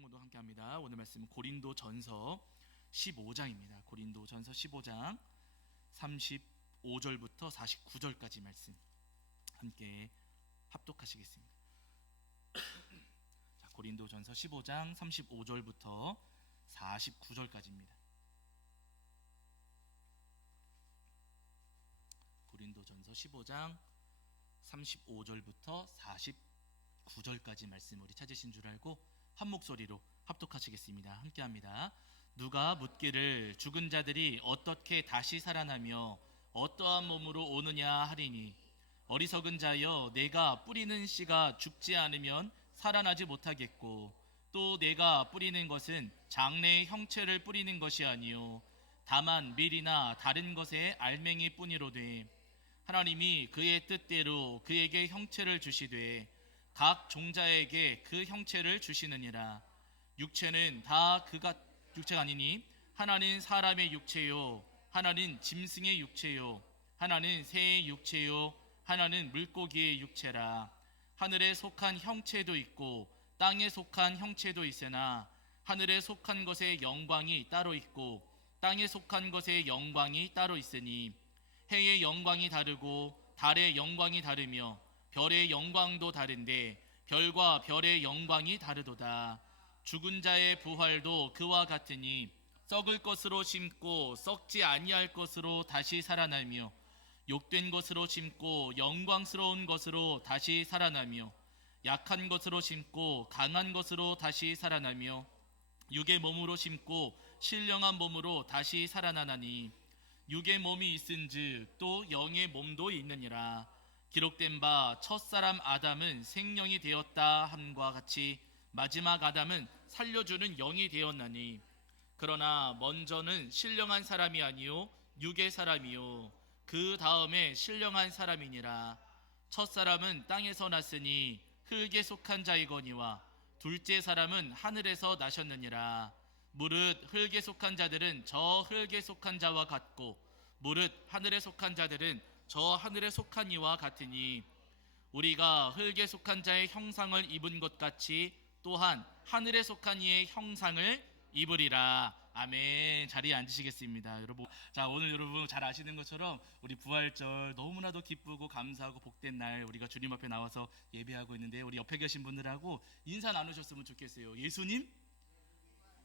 성경문도 함께합니다. 오늘 말씀 고린도전서 15장입니다. 고린도전서 15장 35절부터 49절까지 말씀 함께 합독하시겠습니다. 자, 고린도전서 15장 35절부터 49절까지입니다. 고린도전서 15장 35절부터 49절까지 말씀 우리 찾으신 줄 알고 한 목소리로 합독하시겠습니다. 함께합니다. 누가 묻기를 죽은 자들이 어떻게 다시 살아나며 어떠한 몸으로 오느냐 하리니, 어리석은 자여, 내가 뿌리는 씨가 죽지 않으면 살아나지 못하겠고, 또 내가 뿌리는 것은 장래의 형체를 뿌리는 것이 아니요 다만 밀이나 다른 것의 알맹이 뿐이로되, 하나님이 그의 뜻대로 그에게 형체를 주시되 각 종자에게 그 형체를 주시느니라. 육체는 다 그가 육체가 아니니, 하나는 사람의 육체요, 하나는 짐승의 육체요, 하나는 새의 육체요, 하나는 물고기의 육체라. 하늘에 속한 형체도 있고 땅에 속한 형체도 있으나, 하늘에 속한 것의 영광이 따로 있고 땅에 속한 것의 영광이 따로 있으니, 해의 영광이 다르고 달의 영광이 다르며 별의 영광도 다른데 별과 별의 영광이 다르도다. 죽은 자의 부활도 그와 같으니, 썩을 것으로 심고 썩지 아니할 것으로 다시 살아나며, 욕된 것으로 심고 영광스러운 것으로 다시 살아나며, 약한 것으로 심고 강한 것으로 다시 살아나며, 육의 몸으로 심고 신령한 몸으로 다시 살아나나니, 육의 몸이 있은즉 또 영의 몸도 있느니라. 기록된 바 첫사람 아담은 생명이 되었다 함과 같이 마지막 아담은 살려주는 영이 되었나니, 그러나 먼저는 신령한 사람이 아니요 육의 사람이요 그 다음에 신령한 사람이니라. 첫사람은 땅에서 났으니 흙에 속한 자이거니와 둘째 사람은 하늘에서 나셨느니라. 무릇 흙에 속한 자들은 저 흙에 속한 자와 같고, 무릇 하늘에 속한 자들은 저 하늘에 속한 이와 같으니, 우리가 흙에 속한 자의 형상을 입은 것 같이 또한 하늘에 속한 이의 형상을 입으리라. 아멘. 자리에 앉으시겠습니다. 여러분, 자, 오늘 여러분 잘 아시는 것처럼 우리 부활절 너무나도 기쁘고 감사하고 복된 날 우리가 주님 앞에 나와서 예배하고 있는데, 우리 옆에 계신 분들하고 인사 나누셨으면 좋겠어요. 예수님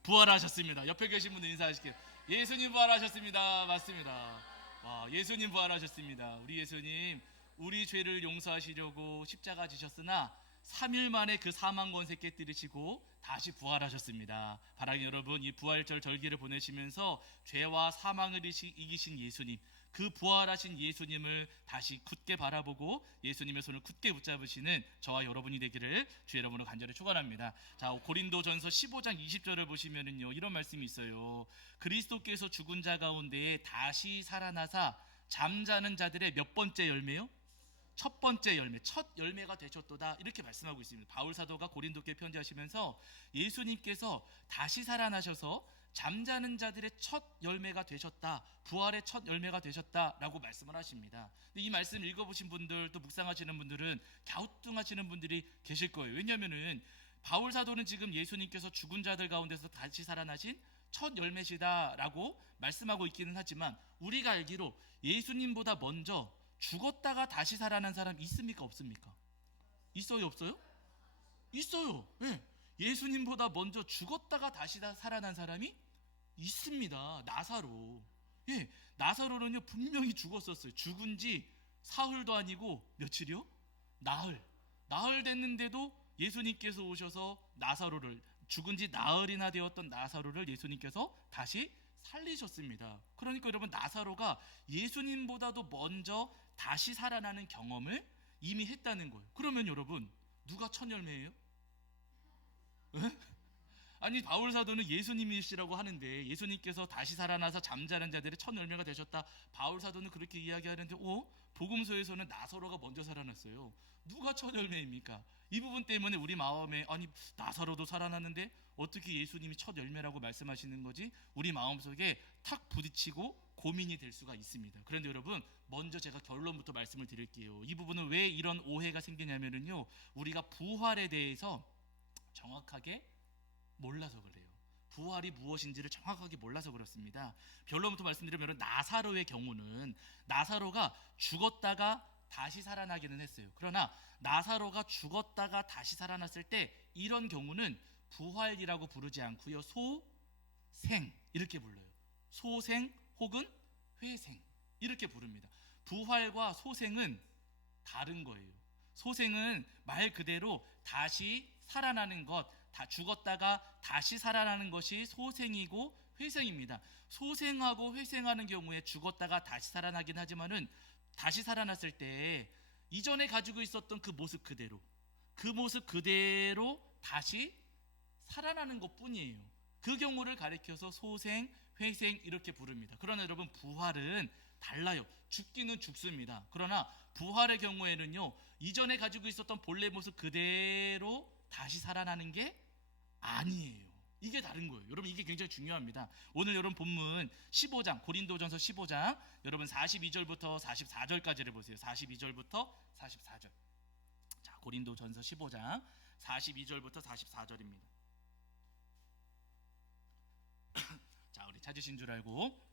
부활하셨습니다. 옆에 계신 분들 인사하실게요. 예수님 부활하셨습니다. 맞습니다. 와, 예수님 부활하셨습니다. 우리 예수님, 우리 죄를 용서하시려고 십자가 지셨으나 3일 만에 그 사망 권세 깨뜨리시고 다시 부활하셨습니다. 바라기 여러분, 이 부활절 절기를 보내시면서 죄와 사망을 이기신 예수님, 그 부활하신 예수님을 다시 굳게 바라보고 예수님의 손을 굳게 붙잡으시는 저와 여러분이 되기를 주의 이름으로 간절히 축원합니다. 자, 고린도전서 15장 20절을 보시면은요, 이런 말씀이 있어요. 그리스도께서 죽은 자 가운데 다시 살아나사 잠자는 자들의 몇 번째 열매요? 첫 번째 열매, 첫 열매가 되셨도다, 이렇게 말씀하고 있습니다. 바울 사도가 고린도교회 편지하시면서 예수님께서 다시 살아나셔서 잠자는 자들의 첫 열매가 되셨다, 부활의 첫 열매가 되셨다라고 말씀을 하십니다. 근데 이 말씀 읽어보신 분들, 또 묵상하시는 분들은 갸우뚱하시는 분들이 계실 거예요. 왜냐하면은 바울 사도는 지금 예수님께서 죽은 자들 가운데서 다시 살아나신 첫 열매시다라고 말씀하고 있기는 하지만, 우리가 알기로 예수님보다 먼저 죽었다가 다시 살아난 사람 있습니까? 없습니까? 있어요? 없어요? 있어요. 네. 예수님보다 먼저 죽었다가 다시 살아난 사람이 있습니다. 나사로. 예, 나사로는요 분명히 죽었었어요. 죽은 지 사흘도 아니고 며칠이요? 나흘 됐는데도 예수님께서 오셔서 나사로를, 죽은 지 나흘이나 되었던 나사로를 예수님께서 다시 살리셨습니다. 그러니까 여러분, 나사로가 예수님보다도 먼저 다시 살아나는 경험을 이미 했다는 거예요. 그러면 여러분, 누가 첫 열매예요? 아니, 바울 사도는 예수님이시라고 하는데 예수님께서 다시 살아나서 잠자는 자들의 첫 열매가 되셨다, 바울 사도는 그렇게 이야기하는데, 복음서에서는 나사로가 먼저 살아났어요. 누가 첫 열매입니까? 이 부분 때문에 우리 마음에, 아니, 나사로도 살아났는데 어떻게 예수님이 첫 열매라고 말씀하시는 거지? 우리 마음속에 탁 부딪히고 고민이 될 수가 있습니다. 그런데 여러분, 먼저 제가 결론부터 말씀을 드릴게요. 이 부분은 왜 이런 오해가 생기냐면요, 우리가 부활에 대해서 정확하게 몰라서 그래요. 부활이 무엇인지를 정확하게 몰라서 그렇습니다. 결론부터 말씀드리면 나사로의 경우는 나사로가 죽었다가 다시 살아나기는 했어요. 그러나 나사로가 죽었다가 다시 살아났을 때 이런 경우는 부활이라고 부르지 않고요. 소생 이렇게 불러요. 소생 혹은 회생 이렇게 부릅니다. 부활과 소생은 다른 거예요. 소생은 말 그대로 다시 살아나는 것, 다 죽었다가 다시 살아나는 것이 소생이고 회생입니다. 소생하고 회생하는 경우에 죽었다가 다시 살아나긴 하지만은 다시 살아났을 때 이전에 가지고 있었던 그 모습 그대로 다시 살아나는 것뿐이에요. 그 경우를 가리켜서 소생, 회생 이렇게 부릅니다. 그러나 여러분 부활은 달라요. 죽기는 죽습니다. 그러나 부활의 경우에는요, 이전에 가지고 있었던 본래 모습 그대로 다시 살아나는 게 아니에요. 이게 다른 거예요. 여러분 이게 굉장히 중요합니다. 오늘 여러분 본문 15장 고린도전서 15장 여러분 42절부터 44절까지를 보세요. 42절부터 44절. 자, 고린도전서 15장 42절부터 44절입니다. 자, 우리 찾으신 줄 알고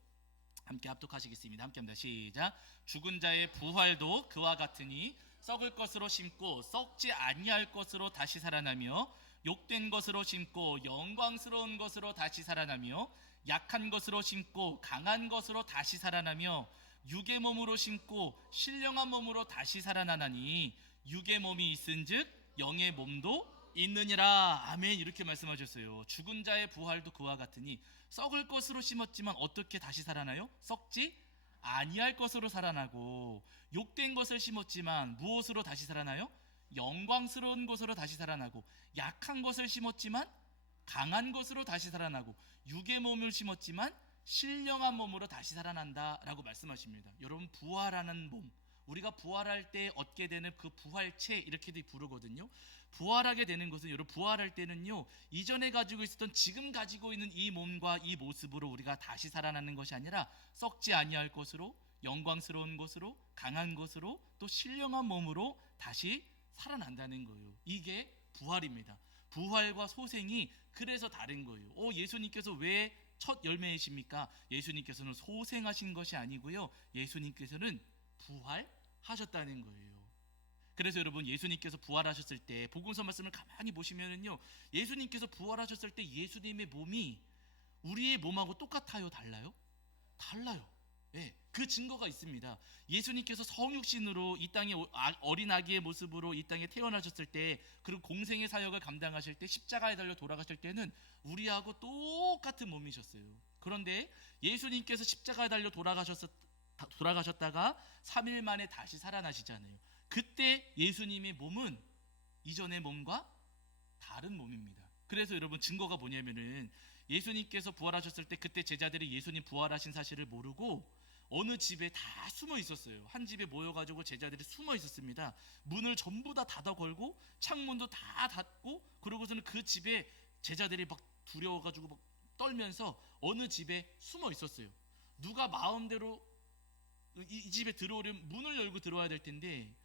함께 합독하시겠습니다. 함께 합니다. 시작. 죽은 자의 부활도 그와 같으니 썩을 것으로 심고 썩지 아니할 것으로 다시 살아나며 욕된 것으로 심고 영광스러운 것으로 다시 살아나며 약한 것으로 심고 강한 것으로 다시 살아나며 육의 몸으로 심고 신령한 몸으로 다시 살아나나니 육의 몸이 있은즉 영의 몸도 있느니라. 아멘. 이렇게 말씀하셨어요. 죽은 자의 부활도 그와 같으니 썩을 것으로 심었지만 어떻게 다시 살아나요? 썩지 아니할 것으로 살아나고 욕된 것을 심었지만 무엇으로 다시 살아나요? 영광스러운 것으로 다시 살아나고 약한 것을 심었지만 강한 것으로 다시 살아나고 육의 몸을 심었지만 신령한 몸으로 다시 살아난다라고 말씀하십니다. 여러분 부활하는 몸, 우리가 부활할 때 얻게 되는 그 부활체 이렇게도 부르거든요. 부활하게 되는 것은 여러분 부활할 때는요, 이전에 가지고 있었던 지금 가지고 있는 이 몸과 이 모습으로 우리가 다시 살아나는 것이 아니라 썩지 아니할 것으로 영광스러운 것으로 강한 것으로 또 신령한 몸으로 다시 살아난다는 거예요. 이게 부활입니다. 부활과 소생이 그래서 다른 거예요. 예수님께서 왜 첫 열매이십니까? 예수님께서는 소생하신 것이 아니고요, 예수님께서는 부활하셨다는 거예요. 그래서 여러분 예수님께서 부활하셨을 때 복음서 말씀을 가만히 보시면은요, 예수님께서 부활하셨을 때 예수님의 몸이 우리의 몸하고 똑같아요? 달라요? 달라요. 네, 그 증거가 있습니다. 예수님께서 성육신으로 이 땅에 어린 아기의 모습으로 이 땅에 태어나셨을 때, 그리고 공생의 사역을 감당하실 때 십자가에 달려 돌아가실 때는 우리하고 똑같은 몸이셨어요. 그런데 예수님께서 십자가에 달려 돌아가셨다가 3일 만에 다시 살아나시잖아요. 그때 예수님의 몸은 이전의 몸과 다른 몸입니다. 그래서 여러분 증거가 뭐냐면은 예수님께서 부활하셨을 때 그때 제자들이 예수님 부활하신 사실을 모르고 어느 집에 다 숨어 있었어요. 한 집에 모여가지고 제자들이 숨어 있었습니다. 문을 전부 다 닫아 걸고 창문도 다 닫고, 그러고서는 그 집에 제자들이 막 두려워가지고 막 떨면서 어느 집에 숨어 있었어요. 누가 마음대로 이 집에 들어오려면 문을 열고 들어와야 될 텐데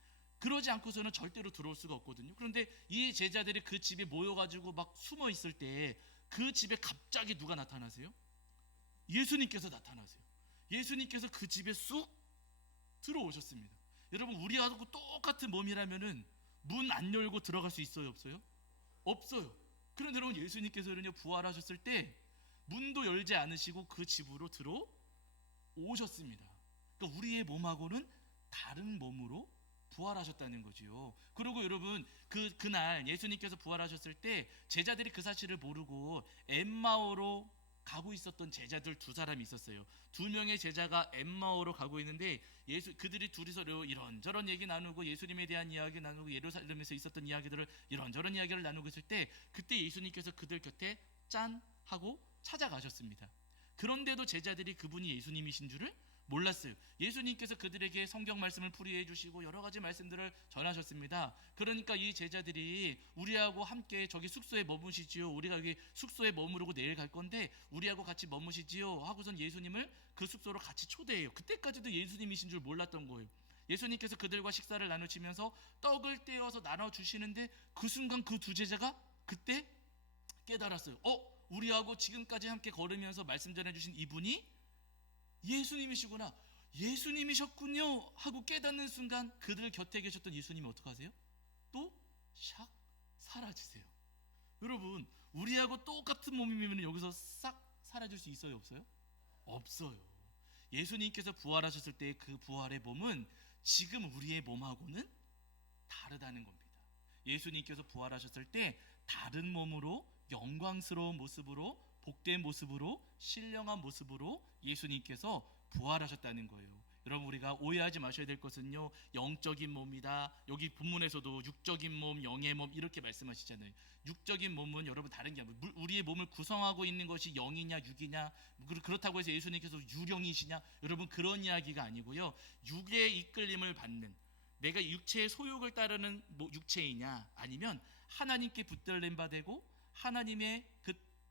그러지 않고서는 절대로 들어올 수가 없거든요. 그런데 이 제자들이 그 집에 모여가지고 막 숨어 있을 때 그 집에 갑자기 누가 나타나세요? 예수님께서 나타나세요. 예수님께서 그 집에 쑥 들어오셨습니다. 여러분 우리하고 똑같은 몸이라면은 문 안 열고 들어갈 수 있어요? 없어요? 없어요. 그런데 여러분 예수님께서는요, 부활하셨을 때 문도 열지 않으시고 그 집으로 들어오셨습니다. 그러니까 우리의 몸하고는 다른 몸으로 부활하셨다는 거지요. 그리고 여러분 그날 예수님께서 부활하셨을 때 제자들이 그 사실을 모르고 엠마오로 가고 있었던 제자들 두 사람이 있었어요. 두 명의 제자가 엠마오로 가고 있는데 그들이 둘이서 이런저런 얘기 나누고 예수님에 대한 이야기 나누고 예루살렘에서 있었던 이야기들을 이런저런 이야기를 나누고 있을 때 그때 예수님께서 그들 곁에 짠 하고 찾아가셨습니다. 그런데도 제자들이 그분이 예수님이신 줄을 몰랐어요. 예수님께서 그들에게 성경 말씀을 풀이해 주시고 여러 가지 말씀들을 전하셨습니다. 그러니까 이 제자들이 우리하고 함께 저기 숙소에 머무시지요, 우리가 여기 숙소에 머무르고 내일 갈 건데 우리하고 같이 머무시지요 하고선 예수님을 그 숙소로 같이 초대해요. 그때까지도 예수님이신 줄 몰랐던 거예요. 예수님께서 그들과 식사를 나누시면서 떡을 떼어서 나눠주시는데 그 순간 그 두 제자가 그때 깨달았어요. 우리하고 지금까지 함께 걸으면서 말씀 전해주신 이분이 예수님이시구나, 예수님이셨군요 하고 깨닫는 순간 그들 곁에 계셨던 예수님이 어떡하세요? 또 샥 사라지세요. 여러분, 우리하고 똑같은 몸이면 여기서 싹 사라질 수 있어요, 없어요? 없어요. 예수님께서 부활하셨을 때 그 부활의 몸은 지금 우리의 몸하고는 다르다는 겁니다. 예수님께서 부활하셨을 때 다른 몸으로, 영광스러운 모습으로, 복된 모습으로, 신령한 모습으로 예수님께서 부활하셨다는 거예요. 여러분, 우리가 오해하지 마셔야 될 것은요, 영적인 몸이다, 여기 본문에서도 육적인 몸, 영의 몸 이렇게 말씀하시잖아요. 육적인 몸은 여러분 다른 게 아니라 우리의 몸을 구성하고 있는 것이 영이냐 육이냐, 그렇다고 해서 예수님께서 유령이시냐, 여러분 그런 이야기가 아니고요, 육의 이끌림을 받는, 내가 육체의 소욕을 따르는 육체이냐, 아니면 하나님께 붙들림 받고 하나님의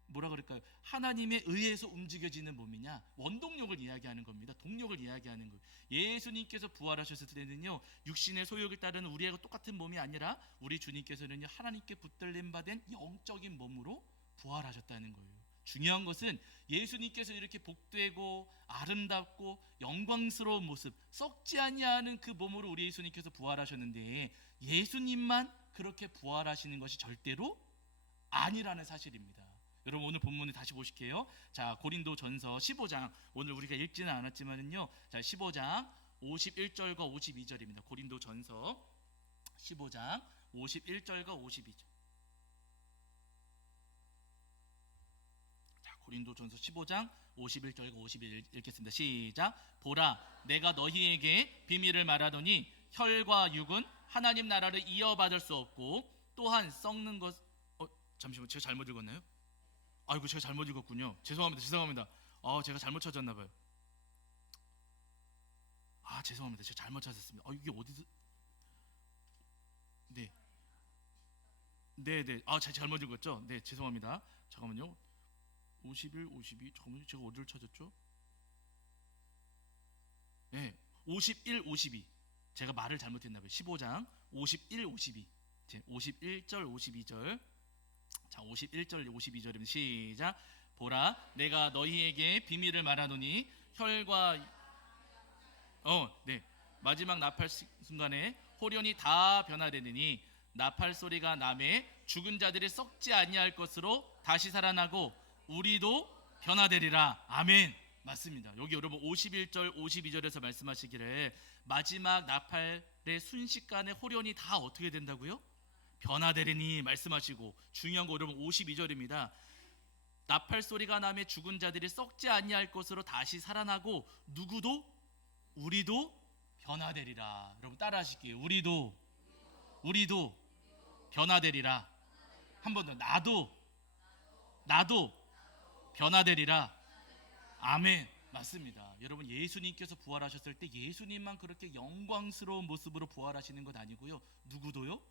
뭐라 그럴까요? 하나님에 의해서 움직여지는 몸이냐, 원동력을 이야기하는 겁니다. 동력을 이야기하는 거예요. 예수님께서 부활하셨을 때는요, 육신의 소욕을 따르는 우리하고 똑같은 몸이 아니라 우리 주님께서는요, 하나님께 붙들림 받은 영적인 몸으로 부활하셨다는 거예요. 중요한 것은 예수님께서 이렇게 복되고 아름답고 영광스러운 모습, 썩지 아니하는 그 몸으로 우리 예수님께서 부활하셨는데, 예수님만 그렇게 부활하시는 것이 절대로 아니라는 사실입니다. 여러분, 오늘 본문을 다시 보실게요. 자, 고린도전서 15장, 오늘 우리가 읽지는 않았지만은요, 자, 15장 51절과 52절입니다. 고린도전서 15장 51절과 52절. 자, 고린도전서 15장 51절과 52절 읽겠습니다. 시작. 보라, 내가 너희에게 비밀을 말하더니 혈과 육은 하나님 나라를 이어받을 수 없고, 또한 썩는 것. 잠시만, 제가 잘못 읽었나요? 아이고, 제가 잘못 읽었군요. 죄송합니다. 제가 잘못 찾았나 봐요. 죄송합니다. 제가 잘못 찾았습니다. 이게 어디서? 네. 제가 잘못 읽었죠? 네, 죄송합니다. 잠깐만요. 51, 52. 잠깐만요. 제가 어디를 찾았죠? 네, 51, 52. 제가 말을 잘못했나 봐요. 15장 51, 52. 51절, 52절. 자, 51절 52절입니다. 시작. 보라, 내가 너희에게 비밀을 말하노니 혈과 마지막 나팔 순간에 호련이 다 변화되느니 나팔 소리가 나매 죽은 자들이 썩지 아니할 것으로 다시 살아나고 우리도 변화되리라. 아멘. 맞습니다. 여기 여러분 51절 52절에서 말씀하시기를 마지막 나팔의 순식간에 호련이 다 어떻게 된다고요? 변화되리니 말씀하시고, 중요한 거 여러분 52절입니다. 나팔 소리가 나며 죽은 자들이 썩지 아니할 것으로 다시 살아나고 누구도? 우리도 변화되리라. 여러분 따라하실게요. 우리도 변화되리라. 한 번 더. 나도 변화되리라. 아멘. 맞습니다. 여러분, 예수님께서 부활하셨을 때 예수님만 그렇게 영광스러운 모습으로 부활하시는 것 아니고요, 누구도요?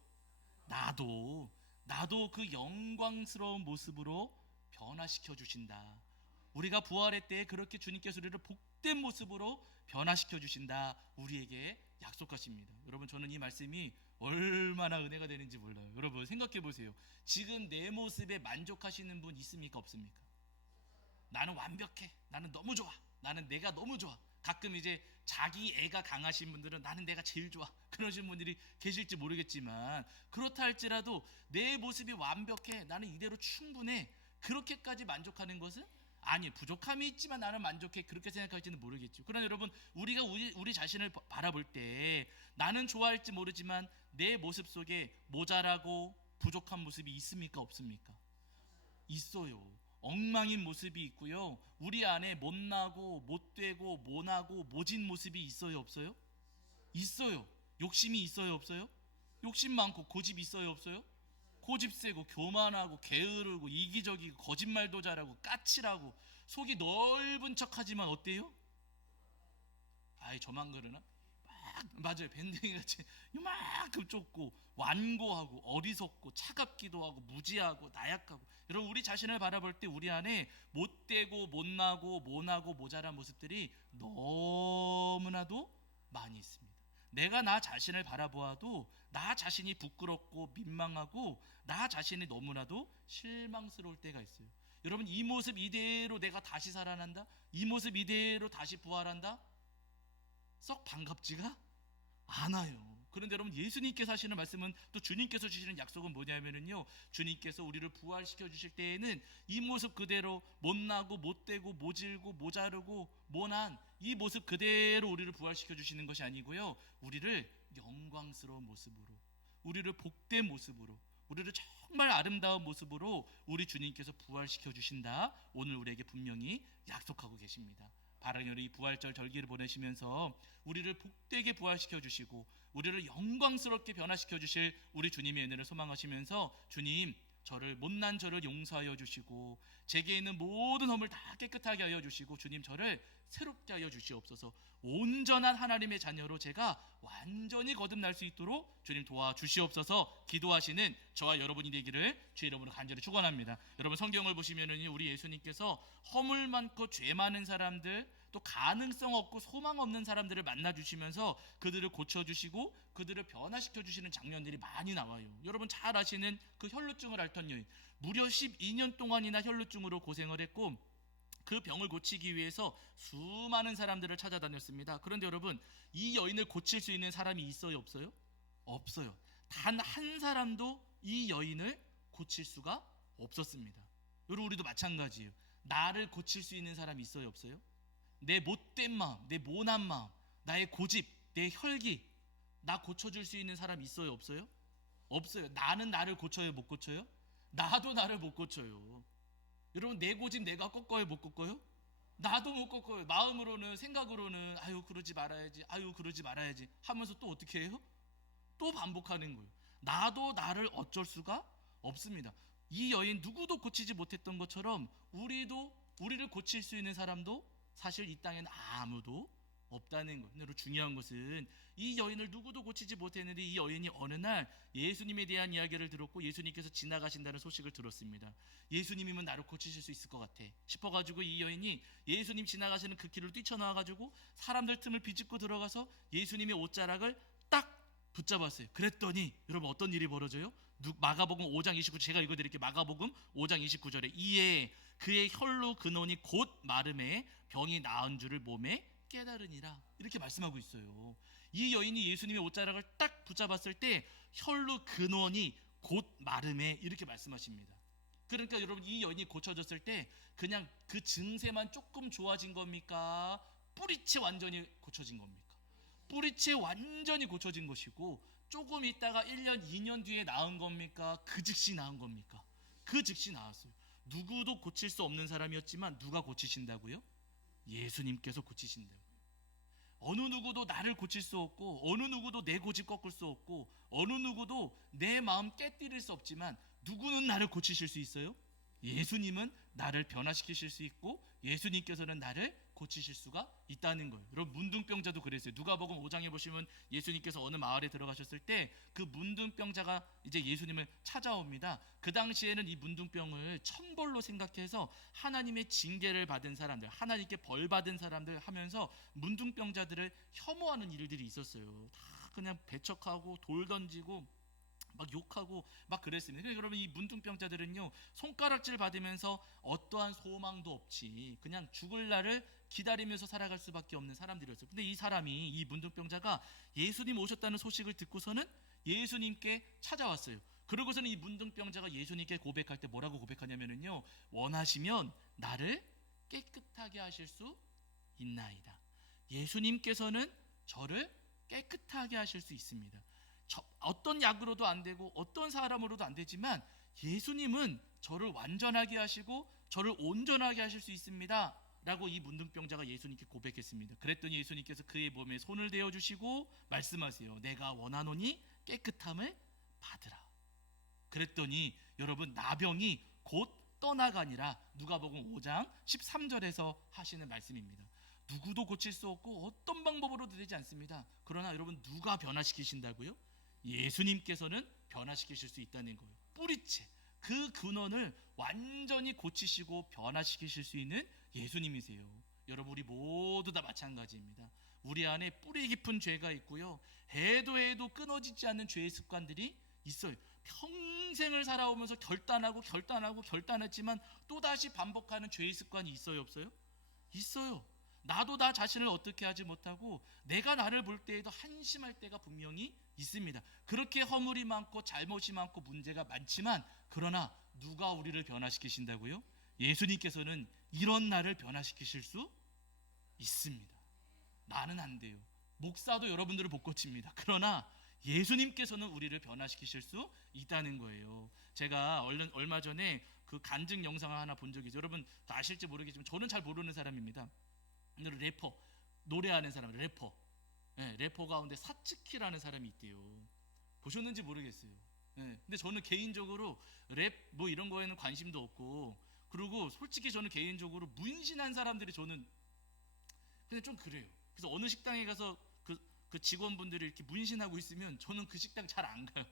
나도 그 영광스러운 모습으로 변화시켜 주신다. 우리가 부활의 때에 그렇게 주님께서 우리를 복된 모습으로 변화시켜 주신다, 우리에게 약속하십니다. 여러분, 저는 이 말씀이 얼마나 은혜가 되는지 몰라요. 여러분 생각해 보세요. 지금 내 모습에 만족하시는 분 있습니까, 없습니까? 나는 완벽해, 나는 너무 좋아, 나는 내가 너무 좋아. 가끔 이제 자기 애가 강하신 분들은 나는 내가 제일 좋아, 그러신 분들이 계실지 모르겠지만, 그렇다 할지라도 내 모습이 완벽해, 나는 이대로 충분해, 그렇게까지 만족하는 것은 아니, 부족함이 있지만 나는 만족해, 그렇게 생각할지는 모르겠죠. 그러나 여러분, 우리가 우리 자신을 바라볼 때 나는 좋아할지 모르지만 내 모습 속에 모자라고 부족한 모습이 있습니까, 없습니까? 있어요. 엉망인 모습이 있고요, 우리 안에 못나고 못되고 모나고 모진 모습이 있어요, 없어요? 있어요. 욕심이 있어요, 없어요? 욕심 많고 고집 있어요, 없어요? 고집 세고 교만하고 게으르고 이기적이고 거짓말도 잘하고 까칠하고 속이 넓은 척하지만 어때요? 저만 그러나? 맞아요. 밴댕이같이 이만큼 좁고 완고하고 어리석고 차갑기도 하고 무지하고 나약하고. 여러분, 우리 자신을 바라볼 때 우리 안에 못되고 못나고 모나고 모자란 모습들이 너무나도 많이 있습니다. 내가 나 자신을 바라보아도 나 자신이 부끄럽고 민망하고 나 자신이 너무나도 실망스러울 때가 있어요. 여러분, 이 모습 이대로 내가 다시 살아난다? 이 모습 이대로 다시 부활한다? 썩 반갑지가 않아요. 그런데 여러분, 예수님께서 하시는 말씀은, 또 주님께서 주시는 약속은 뭐냐면요, 주님께서 우리를 부활시켜 주실 때에는 이 모습 그대로 못나고 못되고 모질고 모자르고 모난 이 모습 그대로 우리를 부활시켜 주시는 것이 아니고요, 우리를 영광스러운 모습으로, 우리를 복된 모습으로, 우리를 정말 아름다운 모습으로 우리 주님께서 부활시켜 주신다, 오늘 우리에게 분명히 약속하고 계십니다. 바라기는 이 부활절 절기를 보내시면서 우리를 복되게 부활시켜 주시고 우리를 영광스럽게 변화시켜 주실 우리 주님의 은혜를 소망하시면서, 주님, 저를, 못난 저를 용서하여 주시고 제게 있는 모든 허물 다 깨끗하게 하여 주시고, 주님, 저를 새롭게 하여 주시옵소서. 온전한 하나님의 자녀로 제가 완전히 거듭날 수 있도록 주님 도와주시옵소서 기도하시는 저와 여러분이 되기를 주의 이름으로 간절히 축원합니다. 여러분, 성경을 보시면은 우리 예수님께서 허물 많고 죄 많은 사람들, 또 가능성 없고 소망 없는 사람들을 만나 주시면서 그들을 고쳐 주시고 그들을 변화시켜 주시는 장면들이 많이 나와요. 여러분 잘 아시는 그 혈루증을 앓던 여인, 무려 12년 동안이나 혈루증으로 고생을 했고 그 병을 고치기 위해서 수많은 사람들을 찾아다녔습니다. 그런데 여러분, 이 여인을 고칠 수 있는 사람이 있어요, 없어요? 없어요. 단 한 사람도 이 여인을 고칠 수가 없었습니다. 여러분, 우리도 마찬가지예요. 나를 고칠 수 있는 사람이 있어요, 없어요? 내 못된 마음, 내 모난 마음, 나의 고집, 내 혈기, 나 고쳐줄 수 있는 사람 있어요, 없어요? 없어요. 나는 나를 고쳐요, 못 고쳐요? 나도 나를 못 고쳐요. 여러분, 내 고집 내가 꺾어요, 못 꺾어요? 나도 못 꺾어요. 마음으로는, 생각으로는 아유 그러지 말아야지, 아유 그러지 말아야지 하면서 또 어떻게 해요? 또 반복하는 거예요. 나도 나를 어쩔 수가 없습니다. 이 여인 누구도 고치지 못했던 것처럼 우리를 고칠 수 있는 사람도 사실 이 땅에는 아무도 없다는 거예요. 근데 중요한 것은 이 여인을 누구도 고치지 못했는데 이 여인이 어느 날 예수님에 대한 이야기를 들었고 예수님께서 지나가신다는 소식을 들었습니다. 예수님이면 나를 고치실 수 있을 것 같아 싶어가지고 이 여인이 예수님 지나가시는 그 길을 뛰쳐나와가지고 사람들 틈을 비집고 들어가서 예수님의 옷자락을 딱 붙잡았어요. 그랬더니 여러분 어떤 일이 벌어져요? 마가복음 5장 29절, 제가 읽어드릴게요. 마가복음 5장 29절에 이에 그의 혈로 근원이 곧 마름에 병이 나은 줄을 몸에 깨달으니라, 이렇게 말씀하고 있어요. 이 여인이 예수님의 옷자락을 딱 붙잡았을 때 혈로 근원이 곧 마름에, 이렇게 말씀하십니다. 그러니까 여러분, 이 여인이 고쳐졌을 때 그냥 그 증세만 조금 좋아진 겁니까? 뿌리채 완전히 고쳐진 겁니까? 뿌리채 완전히 고쳐진 것이고, 조금 있다가 1년 2년 뒤에 나은 겁니까? 그 즉시 나은 겁니까? 그 즉시 나았어요. 누구도 고칠 수 없는 사람이었지만 누가 고치신다고요? 예수님께서 고치신다고요. 어느 누구도 나를 고칠 수 없고 어느 누구도 내 고집 꺾을 수 없고 어느 누구도 내 마음 깨뜨릴 수 없지만 누구는 나를 고치실 수 있어요? 예수님은 나를 변화시키실 수 있고 예수님께서는 나를 고치실 수가 있다는 거예요. 여러분, 문둥병자도 그랬어요. 누가복음 5장에 보시면 예수님께서 어느 마을에 들어가셨을 때 그 문둥병자가 이제 예수님을 찾아옵니다. 그 당시에는 이 문둥병을 천벌로 생각해서 하나님의 징계를 받은 사람들, 하나님께 벌 받은 사람들 하면서 문둥병자들을 혐오하는 일들이 있었어요. 다 그냥 배척하고 돌 던지고 막 욕하고 막 그랬습니다. 그러니까 여러분, 이 문둥병자들은요, 손가락질 받으면서 어떠한 소망도 없이 그냥 죽을 날을 기다리면서 살아갈 수밖에 없는 사람들이었어요. 근데 이 사람이, 이 문둥병자가 예수님 오셨다는 소식을 듣고서는 예수님께 찾아왔어요. 그러고서는 이 문둥병자가 예수님께 고백할 때 뭐라고 고백하냐면요, 원하시면 나를 깨끗하게 하실 수 있나이다. 예수님께서는 저를 깨끗하게 하실 수 있습니다. 어떤 약으로도 안 되고 어떤 사람으로도 안 되지만 예수님은 저를 완전하게 하시고 저를 온전하게 하실 수 있습니다 라고 이 문둥병자가 예수님께 고백했습니다. 그랬더니 예수님께서 그의 몸에 손을 대어주시고 말씀하세요. 내가 원하노니 깨끗함을 받으라. 그랬더니 여러분, 나병이 곧 떠나가니라. 누가복음 5장 13절에서 하시는 말씀입니다. 누구도 고칠 수 없고 어떤 방법으로도 되지 않습니다. 그러나 여러분, 누가 변화시키신다고요? 예수님께서는 변화시키실 수 있다는 거예요. 뿌리채, 그 근원을 완전히 고치시고 변화시키실 수 있는 예수님이세요. 여러분 우리 모두 다 마찬가지입니다. 우리 안에 뿌리 깊은 죄가 있고요. 해도 해도 끊어지지 않는 죄의 습관들이 있어요. 평생을 살아오면서 결단했지만 또다시 반복하는 죄의 습관이 있어요, 없어요? 있어요. 나도 나 자신을 어떻게 하지 못하고 내가 나를 볼 때에도 한심할 때가 분명히 있습니다. 그렇게 허물이 많고 잘못이 많고 문제가 많지만 그러나 누가 우리를 변화시키신다고요? 예수님께서는 이런 나를 변화시키실 수 있습니다. 나는 안 돼요. 목사도 여러분들을 못 고칩니다. 그러나 예수님께서는 우리를 변화시키실 수 있다는 거예요. 제가 얼마 전에 그 간증 영상을 하나 본 적이 있어요. 여러분 다 아실지 모르겠지만 저는 잘 모르는 사람입니다. 래퍼, 노래하는 사람, 래퍼. 네, 래퍼 가운데 사츠키라는 사람이 있대요. 보셨는지 모르겠어요. 네, 근데 저는 개인적으로 랩 뭐 이런 거에는 관심도 없고, 그리고 솔직히 저는 개인적으로 문신한 사람들이 저는 그냥 좀 그래요. 그래서 어느 식당에 가서 그 직원분들이 이렇게 문신하고 있으면 저는 그 식당 잘 안 가요.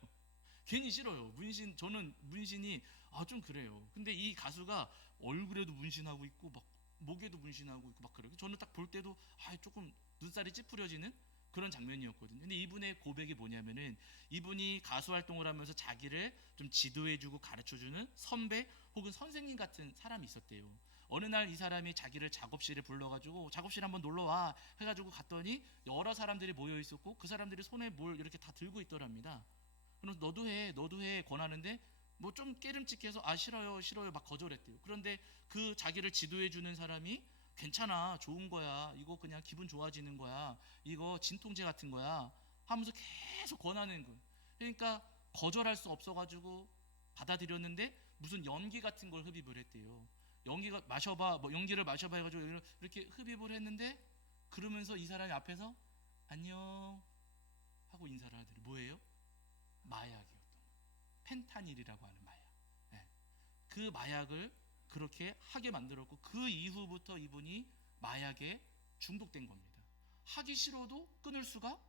괜히 싫어요. 저는 문신이 좀 그래요. 근데 이 가수가 얼굴에도 문신하고 있고 막 목에도 문신하고 있고 막 그래요. 저는 딱 볼 때도 조금 눈살이 찌푸려지는 그런 장면이었거든요. 근데 이분의 고백이 뭐냐면은, 이분이 가수 활동을 하면서 자기를 좀 지도해주고 가르쳐주는 선배 혹은 선생님 같은 사람이 있었대요. 어느 날 이 사람이 자기를 작업실에 불러가지고 작업실 한번 놀러와 해가지고 갔더니 여러 사람들이 모여 있었고 그 사람들이 손에 뭘 이렇게 다 들고 있더랍니다. 그럼 너도 해 권하는데 뭐 좀 깨름직해서 싫어요 막 거절했대요. 그런데 그 자기를 지도해주는 사람이 괜찮아, 좋은 거야, 이거 그냥 기분 좋아지는 거야, 이거 진통제 같은 거야 하면서 계속 권하는 거예요. 그러니까 거절할 수 없어가지고 받아들였는데 무슨 연기 같은 걸 흡입을 했대요. 연기가 마셔봐, 뭐 연기를 마셔봐 해가지고 이렇게 흡입을 했는데, 그러면서 이 사람이 앞에서 안녕 하고 인사를 하더래요. 뭐예요? 마약이었던 거예요. 펜타닐이라고 하는 마약. 네. 그 마약을 그렇게 하게 만들었고 그 이후부터 이분이 마약에 중독된 겁니다. 하기 싫어도 끊을 수가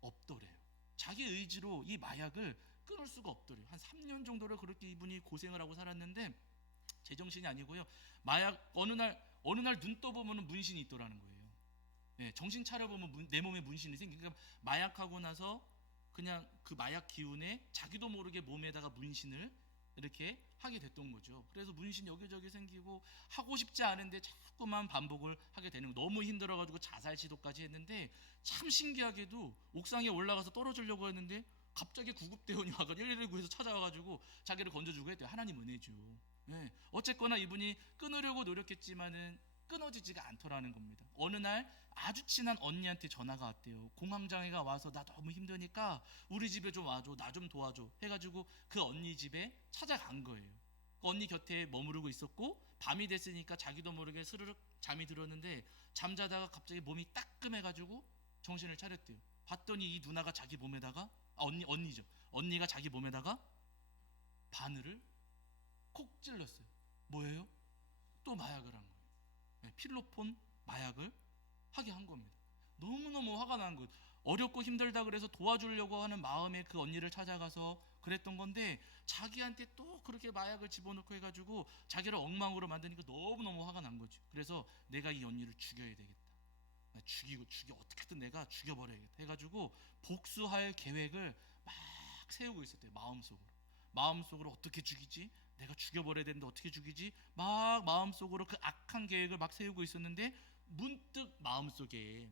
없더래요. 자기 의지로 이 마약을 끊을 수가 없더래요. 한 3년 정도를 그렇게 이분이 고생을 하고 살았는데 제정신이 아니고요. 마약 어느 날 눈 떠보면 문신이 있더라는 거예요. 네, 정신 차려보면 내 몸에 문신이 생기니까 마약하고 나서 그냥 그 마약 기운에 자기도 모르게 몸에다가 문신을 이렇게 하게 됐던 거죠. 그래서 문신 여기저기 생기고 하고 싶지 않은데 자꾸만 반복을 하게 되는 거예요. 너무 힘들어가지고 자살 시도까지 했는데, 참 신기하게도 옥상에 올라가서 떨어지려고 했는데 갑자기 구급대원이 와서 119에서 찾아와가지고 자기를 건져주고 했대요. 하나님 은혜죠. 네. 어쨌거나 이분이 끊으려고 노력했지만은 끊어지지가 않더라는 겁니다. 어느 날 아주 친한 언니한테 전화가 왔대요. 공황장애가 와서 나 너무 힘드니까 우리 집에 좀 와줘, 나 좀 도와줘 해가지고 그 언니 집에 찾아간 거예요. 그 언니 곁에 머무르고 있었고 밤이 됐으니까 자기도 모르게 스르륵 잠이 들었는데 잠자다가 갑자기 몸이 따끔해가지고 정신을 차렸대요. 봤더니 이 누나가 자기 몸에다가 언니죠. 언니가 자기 몸에다가 바늘을 콕 찔렀어요. 뭐예요? 또 마약을 한 거예요. 네, 필로폰 마약을 하게 한 겁니다. 너무너무 화가 난 것. 어렵고 힘들다 그래서 도와주려고 하는 마음에 그 언니를 찾아가서 그랬던 건데 자기한테 또 그렇게 마약을 집어넣고 해가지고 자기를 엉망으로 만드니까 너무너무 화가 난 거죠. 그래서 내가 이 언니를 죽여야 되겠다. 죽여 어떻게든 내가 죽여버려야겠다 해가지고 복수할 계획을 막 세우고 있었대요. 마음속으로 어떻게 죽이지? 내가 죽여버려야 되는데 어떻게 죽이지? 막 마음속으로 그 악한 계획을 막 세우고 있었는데 문득 마음속에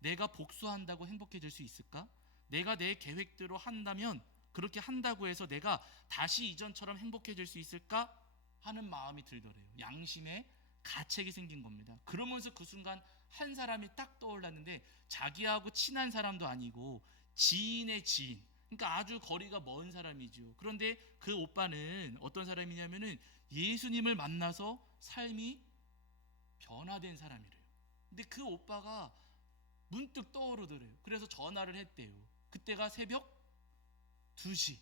내가 복수한다고 행복해질 수 있을까? 내가 내 계획대로 한다면, 그렇게 한다고 해서 내가 다시 이전처럼 행복해질 수 있을까? 하는 마음이 들더래요. 양심에 가책이 생긴 겁니다. 그러면서 그 순간 한 사람이 딱 떠올랐는데, 자기하고 친한 사람도 아니고 지인의 지인, 그러니까 아주 거리가 먼 사람이죠. 그런데 그 오빠는 어떤 사람이냐면은 예수님을 만나서 삶이 변화된 사람이래요. 근데 그 오빠가 문득 떠오르더래요. 그래서 전화를 했대요. 그때가 새벽 2시.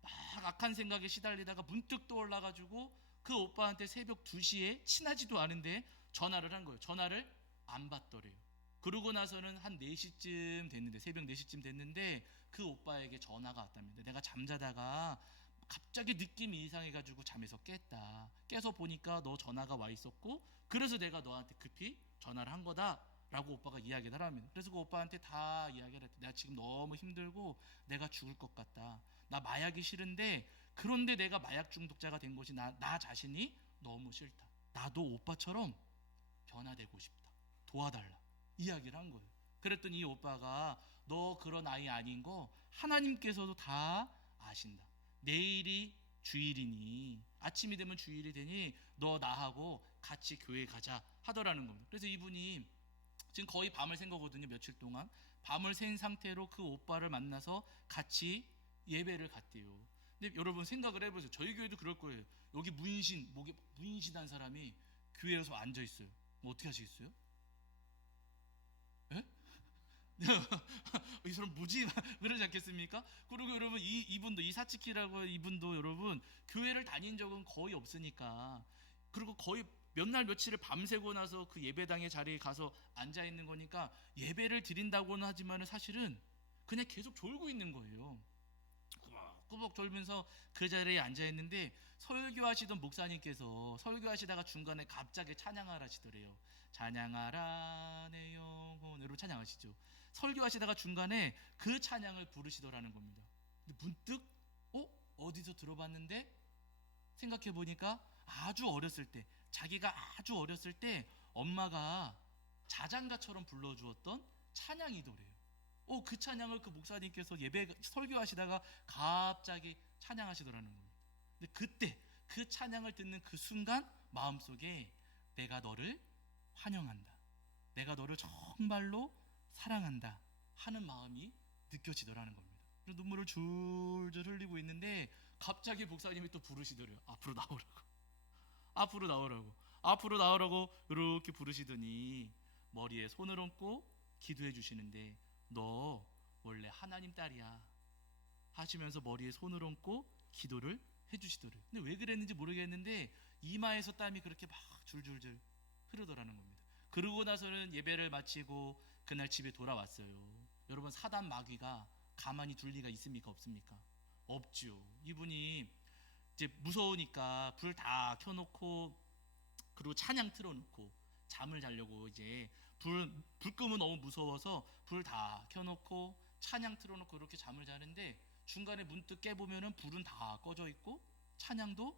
막 악한 생각에 시달리다가 문득 떠올라가지고 그 오빠한테 새벽 2시에 친하지도 않은데 전화를 한 거예요. 전화를 안 받더래요. 그러고 나서는 한 4시쯤 됐는데, 새벽 4시쯤 됐는데 그 오빠에게 전화가 왔답니다. 내가 잠자다가 갑자기 느낌이 이상해가지고 잠에서 깼다. 깨서 보니까 너 전화가 와 있었고 그래서 내가 너한테 급히 전화를 한 거다라고 오빠가 이야기를 하랍니다. 그래서 그 오빠한테 다 이야기를 했대. 내가 지금 너무 힘들고 내가 죽을 것 같다. 나 마약이 싫은데 그런데 내가 마약 중독자가 된 것이 나 자신이 너무 싫다. 나도 오빠처럼 변화되고 싶다. 도와달라. 이야기를 한 거예요. 그랬더니 이 오빠가 너 그런 아이 아닌 거 하나님께서도 다 아신다. 내일이 주일이니 아침이 되면 주일이 되니 너 나하고 같이 교회 가자 하더라는 겁니다. 그래서 이분이 지금 거의 밤을 샌 거거든요. 며칠 동안 밤을 샌 상태로 그 오빠를 만나서 같이 예배를 갔대요. 근데 여러분 생각을 해보세요. 저희 교회도 그럴 거예요. 여기 목에 문신한 사람이 교회에서 앉아 있어요. 뭐 어떻게 하시겠어요? 예? 이 사람 뭐지? 그러지 않겠습니까? 그리고 여러분 이분도 이 사치키라고 이분도 여러분 교회를 다닌 적은 거의 없으니까 그리고 거의 몇 날 며칠을 밤새고 나서 그 예배당의 자리에 가서 앉아 있는 거니까 예배를 드린다고는 하지만 사실은 그냥 계속 졸고 있는 거예요. 꾸벅꾸벅 졸면서 그 자리에 앉아 있는데 설교하시던 목사님께서 설교하시다가 중간에 갑자기 찬양을 하시더래요. 찬양하라 내 영혼으로 찬양하시죠. 설교하시다가 중간에 그 찬양을 부르시더라는 겁니다. 근데 문득 어디서 들어봤는데 생각해 보니까 아주 어렸을 때 자기가 아주 어렸을 때 엄마가 자장가처럼 불러주었던 찬양이더래요. 그 찬양을 그 목사님께서 예배 설교하시다가 갑자기 찬양하시더라는 겁니다. 근데 그때 그 찬양을 듣는 그 순간 마음속에 내가 너를 환영한다. 내가 너를 정말로 사랑한다 하는 마음이 느껴지더라는 겁니다. 그래서 눈물을 줄줄 흘리고 있는데 갑자기 목사님이 또 부르시더래요. 앞으로 나오라고. 앞으로 나오라고. 앞으로 나오라고 이렇게 부르시더니 머리에 손을 얹고 기도해 주시는데 너 원래 하나님 딸이야 하시면서 머리에 손을 얹고 기도를 해주시더래요. 근데 왜 그랬는지 모르겠는데 이마에서 땀이 그렇게 막 줄줄줄 흐르더라는 겁니다. 그러고 나서는 예배를 마치고 그날 집에 돌아왔어요. 여러분 사단 마귀가 가만히 둘 리가 있습니까? 없습니까? 없죠. 이분이 이제 무서우니까 불 다 켜놓고 그리고 찬양 틀어놓고 잠을 자려고 이제 불 끄면 너무 무서워서 불 다 켜놓고 찬양 틀어놓고 이렇게 잠을 자는데 중간에 문득 깨보면은 불은 다 꺼져 있고 찬양도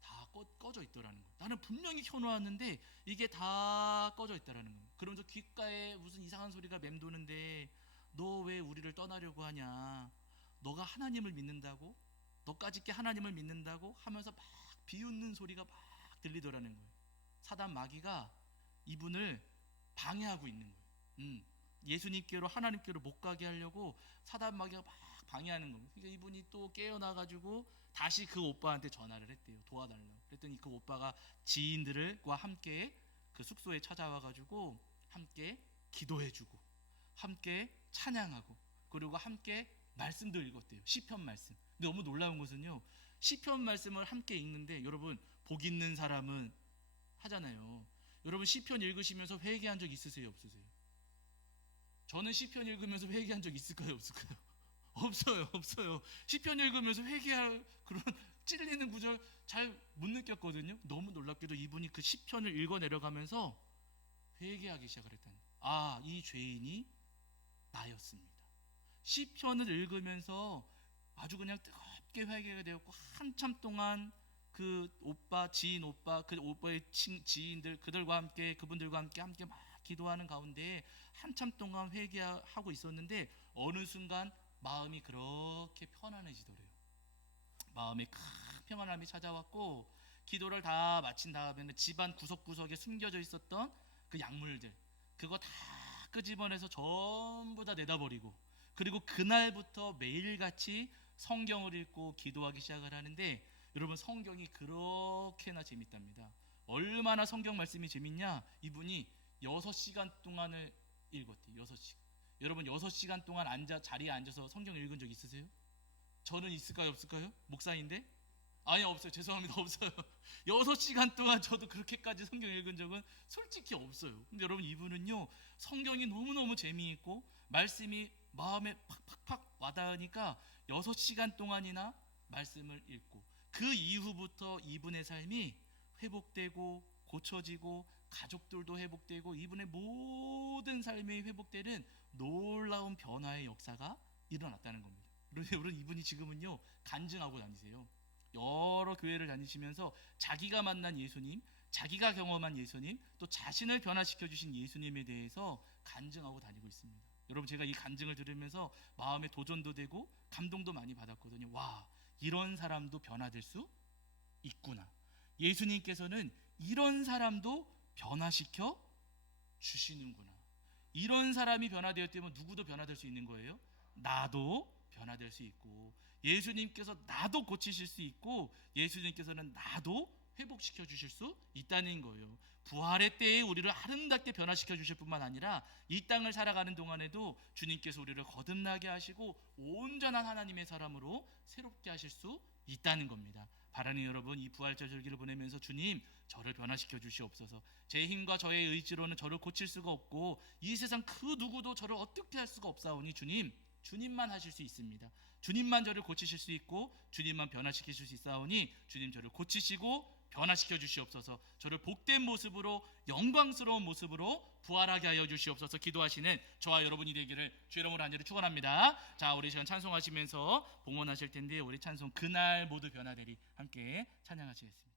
다 꺼져 있더라는 거예요. 나는 분명히 켜놓았는데 이게 다 꺼져 있더라는 거예요. 그러면서 귓가에 무슨 이상한 소리가 맴도는데 너 왜 우리를 떠나려고 하냐? 너가 하나님을 믿는다고? 너까짓 게 하나님을 믿는다고? 하면서 막 비웃는 소리가 막 들리더라는 거예요. 사단 마귀가 이분을 방해하고 있는 거예요. 예수님께로 하나님께로 못 가게 하려고 사단 마귀가 막 방해하는 겁니다. 그러니까 이분이 또 깨어나가지고 다시 그 오빠한테 전화를 했대요. 도와달라고. 그랬더니 그 오빠가 지인들과 함께 그 숙소에 찾아와가지고 함께 기도해주고 함께 찬양하고 그리고 함께 말씀도 읽었대요. 시편 말씀. 근데 너무 놀라운 것은요. 시편 말씀을 함께 읽는데 여러분 복 있는 사람은 하잖아요. 여러분 시편 읽으시면서 회개한 적 있으세요? 없으세요? 저는 시편 읽으면서 회개한 적 있을까요? 없을까요? 없어요. 시편 읽으면서 회개할 그런 찔리는 구절 잘 못 느꼈거든요. 너무 놀랍게도 이분이 그 시편을 읽어 내려가면서 회개하기 시작을 했다는 거예요. 이 죄인이 나였습니다. 시편을 읽으면서 아주 그냥 뜨겁게 회개가 되었고 한참 동안 그 지인 오빠, 그 오빠의 지인들 그들과 함께 그분들과 함께 막 기도하는 가운데 한참 동안 회개하고 있었는데 어느 순간 마음이 그렇게 편안해지더래요. 마음에 큰 평안함이 찾아왔고 기도를 다 마친 다음에는 집안 구석구석에 숨겨져 있었던 그 약물들 그거 다 끄집어내서 전부 다 내다버리고 그리고 그날부터 매일같이 성경을 읽고 기도하기 시작을 하는데 여러분 성경이 그렇게나 재밌답니다. 얼마나 성경 말씀이 재밌냐? 이분이 6시간 동안을 읽었대요. 6시간. 여러분 6시간 동안 자리에 앉아서 성경 읽은 적 있으세요? 저는 있을까요? 없을까요? 목사인데? 아니 없어요. 죄송합니다. 없어요. 6시간 동안 저도 그렇게까지 성경 읽은 적은 솔직히 없어요. 근데 여러분 이분은요 성경이 너무너무 재미있고 말씀이 마음에 팍팍팍 와닿으니까 6시간 동안이나 말씀을 읽고 그 이후부터 이분의 삶이 회복되고 고쳐지고 가족들도 회복되고 이분의 모든 삶이 회복되는 놀라운 변화의 역사가 일어났다는 겁니다. 여러분 이분이 지금은요 간증하고 다니세요. 여러 교회를 다니시면서 자기가 만난 예수님, 자기가 경험한 예수님, 또 자신을 변화시켜 주신 예수님에 대해서 간증하고 다니고 있습니다. 여러분 제가 이 간증을 들으면서 마음에 도전도 되고 감동도 많이 받았거든요. 와, 이런 사람도 변화될 수 있구나. 예수님께서는 이런 사람도 변화시켜 주시는구나. 이런 사람이 변화되었다면 누구도 변화될 수 있는 거예요. 나도 변화될 수 있고, 예수님께서 나도 고치실 수 있고, 예수님께서는 나도 회복시켜 주실 수 있다는 거예요. 부활의 때에 우리를 아름답게 변화시켜 주실 뿐만 아니라 이 땅을 살아가는 동안에도 주님께서 우리를 거듭나게 하시고 온전한 하나님의 사람으로 새롭게 하실 수 있다는 겁니다. 바라는 여러분, 이 부활절 절기를 보내면서 주님, 저를 변화시켜 주시옵소서. 제 힘과 저의 의지로는 저를 고칠 수가 없고 이 세상 그 누구도 저를 어떻게 할 수가 없사오니 주님, 주님만 하실 수 있습니다. 주님만 저를 고치실 수 있고 주님만 변화시키실 수 있사오니 주님 저를 고치시고 변화시켜 주시옵소서. 저를 복된 모습으로, 영광스러운 모습으로 부활하게 하여 주시옵소서. 기도하시는 저와 여러분이 되기를 주 이름으로 간절히 축원합니다. 자, 우리 시간 찬송하시면서 봉헌하실 텐데 우리 찬송 그날 모두 변화되리 함께 찬양하시겠습니다.